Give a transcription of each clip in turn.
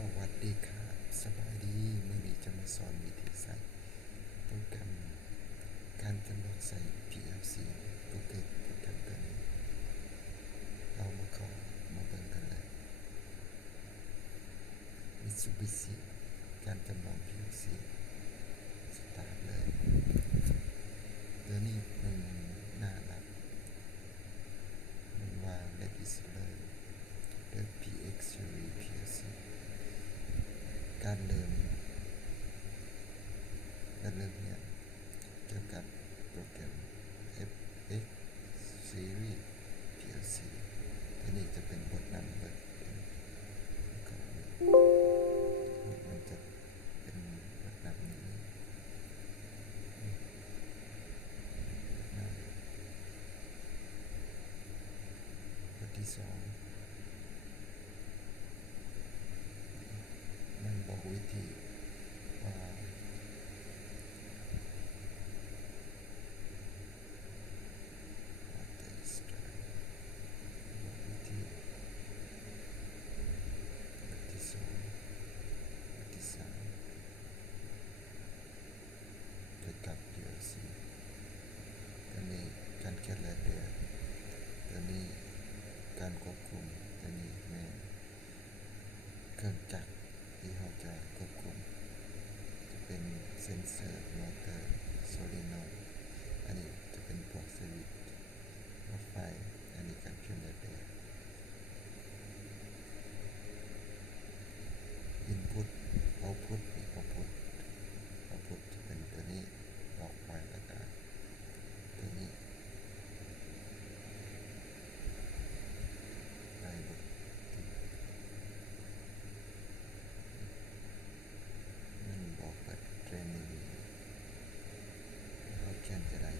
สวัสดีครับสบายดีมื้อนี้จะมาสอนวิธีใส่โปรแกรมการจำลองใส่ PLC โปรแกรมตัวนี้เรามาเบิ่งกันเลย Mitsubishi การจำลอง PLC สตาร์ทเลยตัวนี้มันน่ารักมันว่า Let it learn the PX series PLC การเริ่มเนี่ยเกี่ยวกับโปรแกรม FX Series PLC ตัวนี้จะเป็นบทนำมันจะเป็นบทนำนี้บทที่2มันบอกวิธีว่ากับ PLC ตัวนี้การเขียนรายละเอียดตัวนี้การควบคุมตัวนี้แม่เครื่องจักรที่เราจะควบคุมจะเป็นเซนเซอร์มอเตอร์โซลินอยด์อันนี้จะเป็นพวกสวิตช์รถไฟอันนี้การเขียนรายละเอียด Input Output Output จะเป็นตัวนี้ออกไปแล้วก็ตัวนี้ไปบทมันบอกว่าเทรนนิ่งเราเขียนจะได้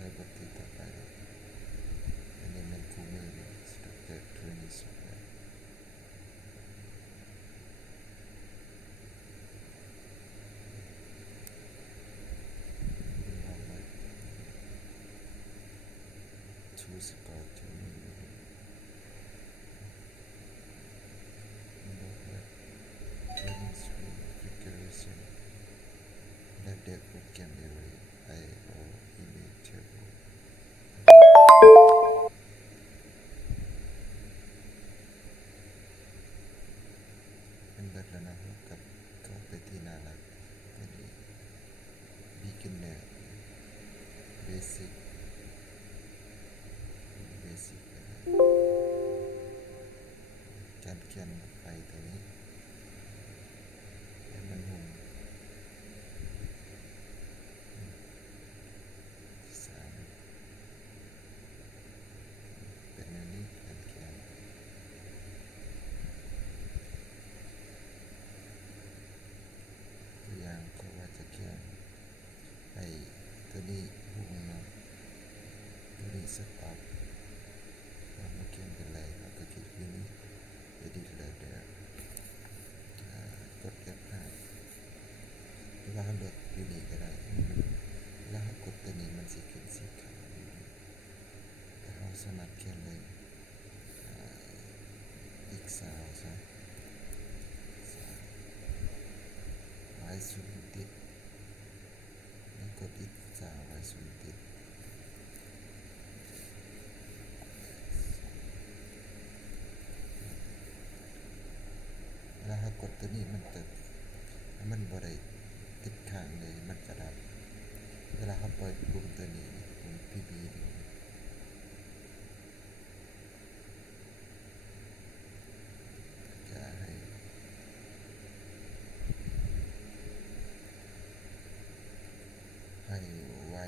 ไปบทที่ต่อไปอันนี้มันคู่มือ Structured Training Software เรามา Choose Score Training บอกว่า Training Screen Configuration และ The Program Array I/O Image Table เป็นเบิดแล้วนะครับก็ไปที่หน้าหลักตัวนี้ Beginner Basic การเขียนไปตัวนี้ให้มันหุ่ม3เป็นอันนี้การเขียนตัวอย่างก็ว่าจะเขียนให้ตัวนี้หุ่มเนาะตัวนี้สต็อปเรามาเขียนเป็นไรเราก็คลิกที่นี้ Edit Layer กด F5 หรือว่าเลือกอยู่นี่ก็ได้แล้วกดตัวนี้มันสิขึ้นสีขาวแต่เราสามารถเขียนเลยอีกซาวซะไว้ศูนย์ติดแล้วกดอีกซาวไว้ศูนย์ติดแล้วกดตัวนี้มันจะมันบ่ได้ติดค้างเลยมันจะดับเวลาเราเปิดปุ่มตัวนี้ปุ่ม PB จะให้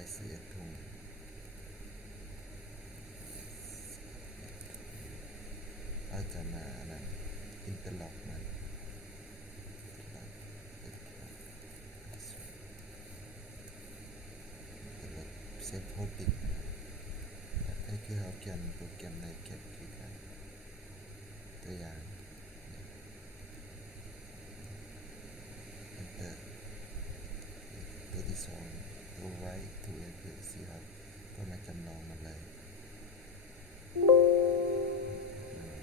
Y11 ทุ่มเราจะมาอินเตอร์ล็อกมัน Safe Holding ให้คือเราเขียนโปรแกรมในเก็บคือกันตัวอย่าง Enter ตัวที่สองตัวไว้ตัวเอคือสิครับก็มาจำลองมันเลย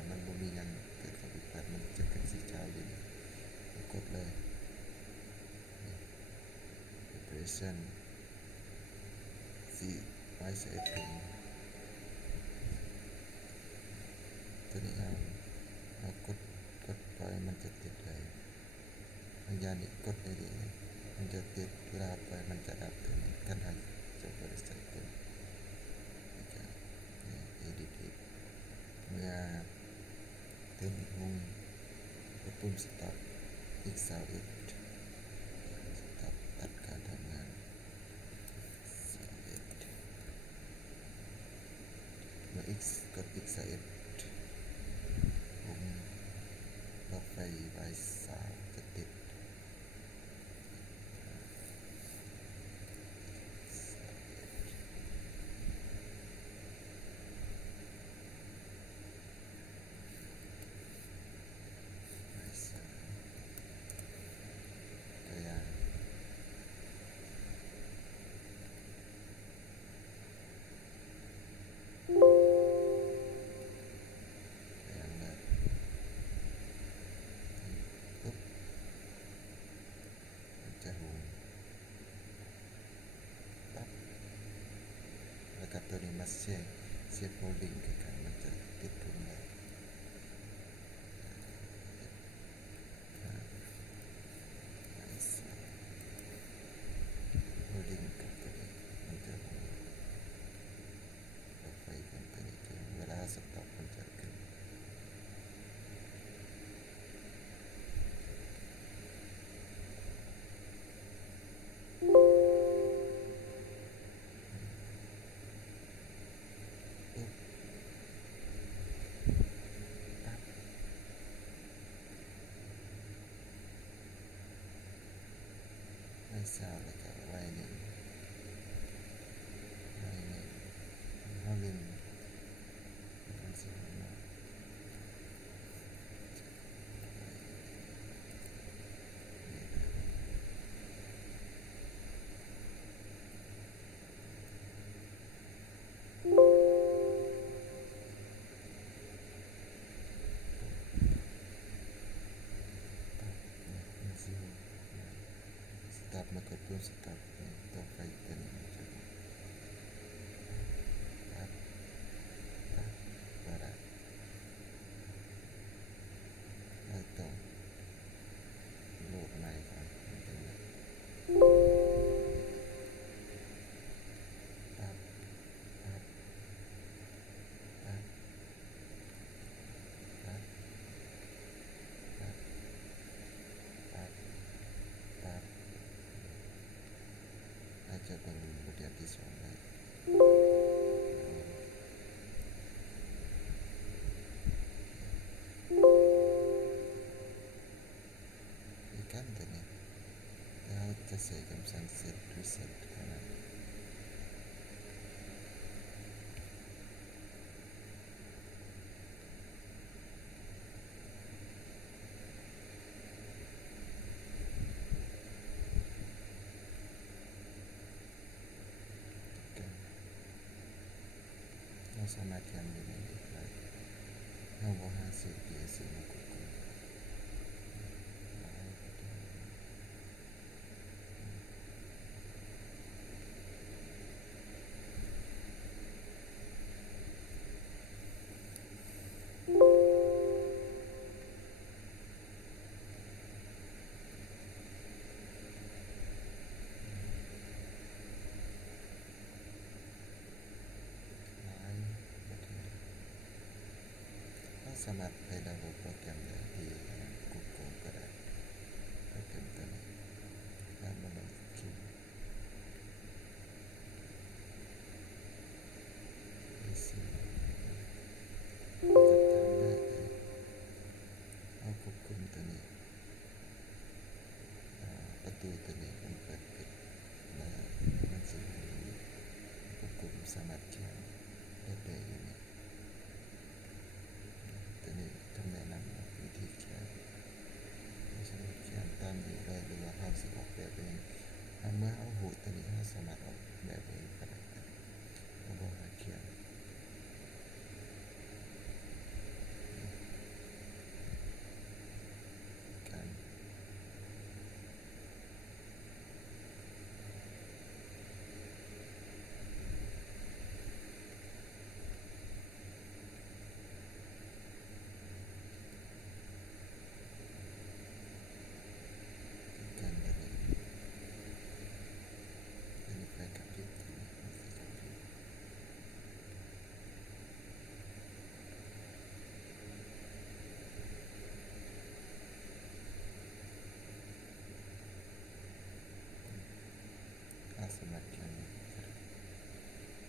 มันบ่มียังเกิดกับผิดพลาดมันจะขึ้นสีขาวอยู่นี่กดเลย Operation สีไว้ใส่ถึงตัวนี้เอากดไปมันจะติดเลยพยานนี้กดได้ดีมันจะติดเวลาไปมันจะดับตัวนี้กันให้จะบริษัทตัวนี้edit เมื่อตัวนี้มุ่งกดปุ่ม stop อีก21 stop ตัดการทำงาน21เมื่อ x กด x ปุ่มรถไฟไว้สาวจะติดตัวอย่างเลยปุ๊บมันจะหูปั๊บแล้วก็ตัวนี้มาเซฟโฮลดิ้งกันมันจะติดทุนเลยโฮลดิ้งกับตัวนี้มันจะหูรถไฟกันตัวนี้คือเวลาสต็อปมันจะขึ้นปุ๊บปั๊บไม่ทราบแล้วก็ไว้หนึ่งห้าหนึ่งมันสิบมามันสิสต็อปมากดปุ่มสต็อปต่อไปตัวนี้มันจะปั๊บปั๊บว่าได้แล้วต้องโหลดใหม่ก่อนมันจะมีปั๊บปั๊บปั๊บปั๊บปั๊บปั๊บปั๊บอาจจะเป็นบทเรียนที่สองเลยอีกขั้นตัวนี้แล้วจะใส่คำสั่ง set reset เท่านั้นเราสามารถทำอยู่ในนี้ได้เราบอกหาสูตร PLC มากดกดสามารถไปดาวน์โหลดโปรแกรมได้ที่ Google ก็ได้โปรแกรมตัวนี้แล้วมาลองคิดดูสิจะทำได้เอาควบคุมตัวนี้ประตูตัวนี้มันเปิดปิดแล้วมันจะก สามารถเขียนได้อยู่นี่ตัวนี้ทำแนะนำวิธีเขียนเราสามารถเขียนตามนี้ได้หรือว่าเราสิออกแบบเองเมื่อเอาหูตัวนี้เราสามารถออกแบบเองก็ได้เราบอกให้เขียนการการแบบนี้อันนี้ไปกับที่ตัวนี้เราสามารถเขียน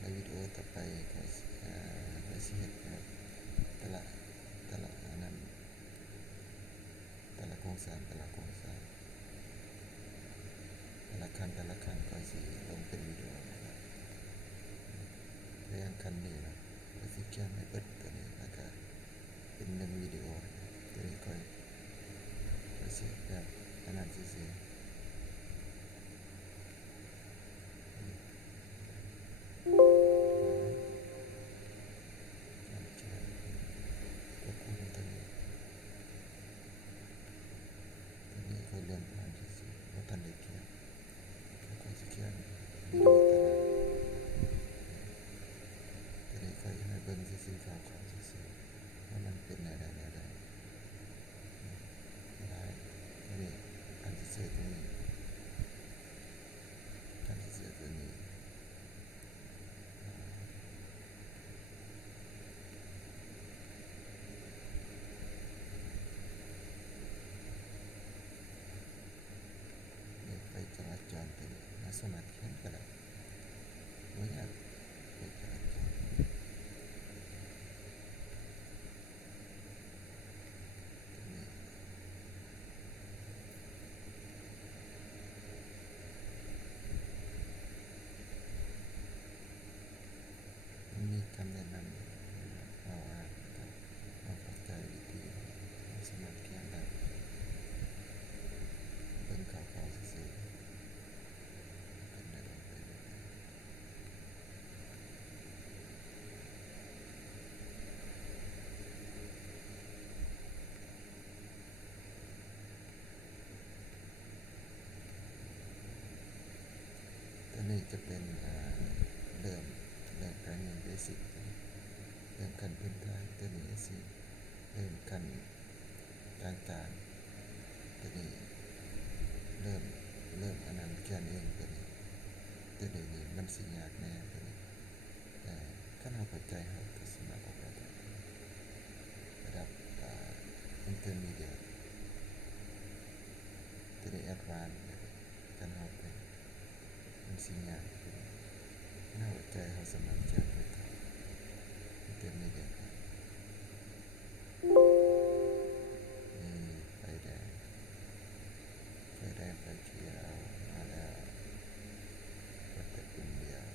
ในวิดีโอต่อไปก็สิเห็นแบบแต่ละอันนั้นแต่ละโครงสร้างแต่ละขั้นก็สิลงเป็นวิดีโอนะครับเรื่องขั้นนี้นะก็สิเขียนให้เปิดตัวนี้แล้วก็เป็นหนึ่งวิดีโอตัวนี้ก็สิแบบอันนั้นสิก็คุมตัวนี้ก็เลื่อนผ่านสิว่าทันได้เขียนก็สิเขียนวิดีโอตัวนี้ก็ให้เบิ่งซื่อๆข่าวซื่อๆว่ามันเป็นอะไรได้นี่การเสิร์ชตัวนี้การเสิร์ชตัวนี้ไฟจราจรตัวนี้มาสมัครเขียนก็ได้ไม่ยากไฟจราจรมีคำแนะนำเอาอ่านเอาเข้าใจวิธีเราสมัครเขียนได้เบิ่งข่าวซื่อๆกันได้ตัวนี้จะเป็นเริ่มการเรียนเบสิกเริ่มขั้นพื้นฐานตัวนี้สิเริ่มขั้นต่างๆตัวนี้เริ่มอันนั้นเขียนเองตัวนี้มันสิยากแน่ตัวนี้แต่ถ้าเราเข้าใจเราก็สามารถออกแบบได้ระดับอินเตอร์มีเดียตัวนี้แอดวานซ์การเอาไปมันสิยากถ้าเข้าใจเราสามารถเขียนได้อินเตอร์มีเดียไฟแดงไฟเขียวมาแล้วก็แต่ปุ่มเดียว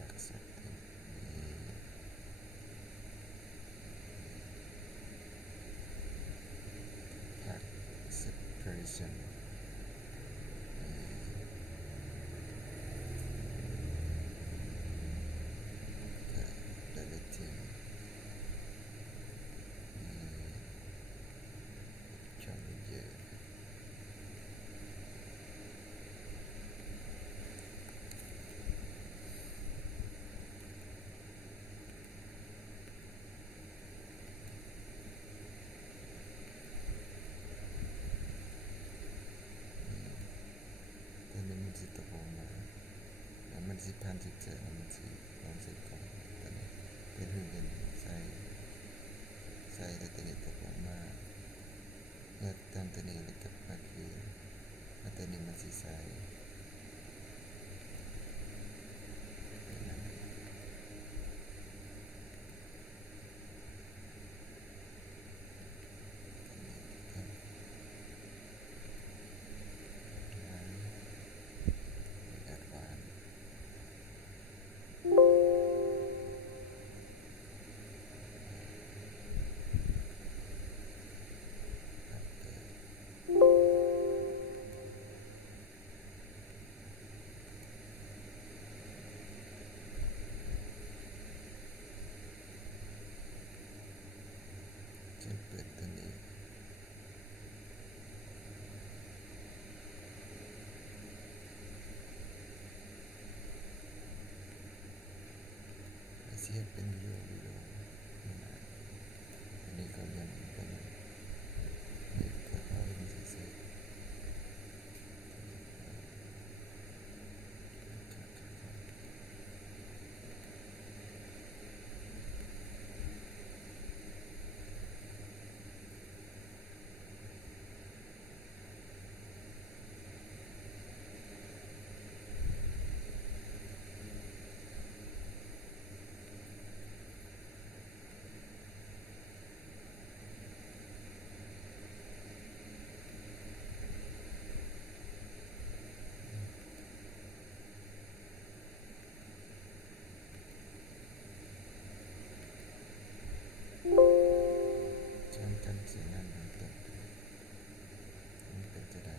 รักษาที่พัก separation deleting changeตัวนี้มันสิตกลงมาแล้วมันสิพันสิบเจ็ดแล้วมันสิลองเสร็จก่อนตัวนี้เป็นหุ่นเป็นใส่แล้วตัวนี้ตกลงมาเมื่อทำตัวนี้แล้วก็มาคือแล้วตัวนี้มันสิใส่แอดวานซ์ ฮ็ดเป็นวิดีโอนะอันนี้ก็ยังเป็นเด็กก็เขาเห็นซื่อๆจำกันเสียนั่นเป็นต้นมันเป็นจะได้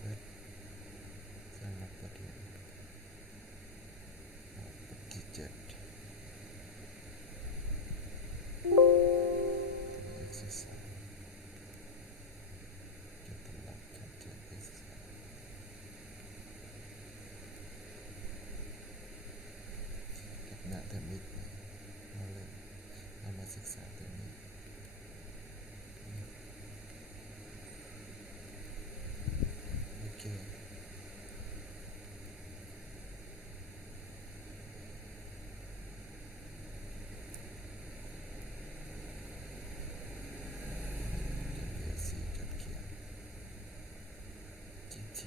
เบิดสำหรับบทเรียนบทที่7 exercise เก็บหลักการเจอ exercise กับณเทอมนี้เรามาศึกษาตัวนี้โอเคเขียน GT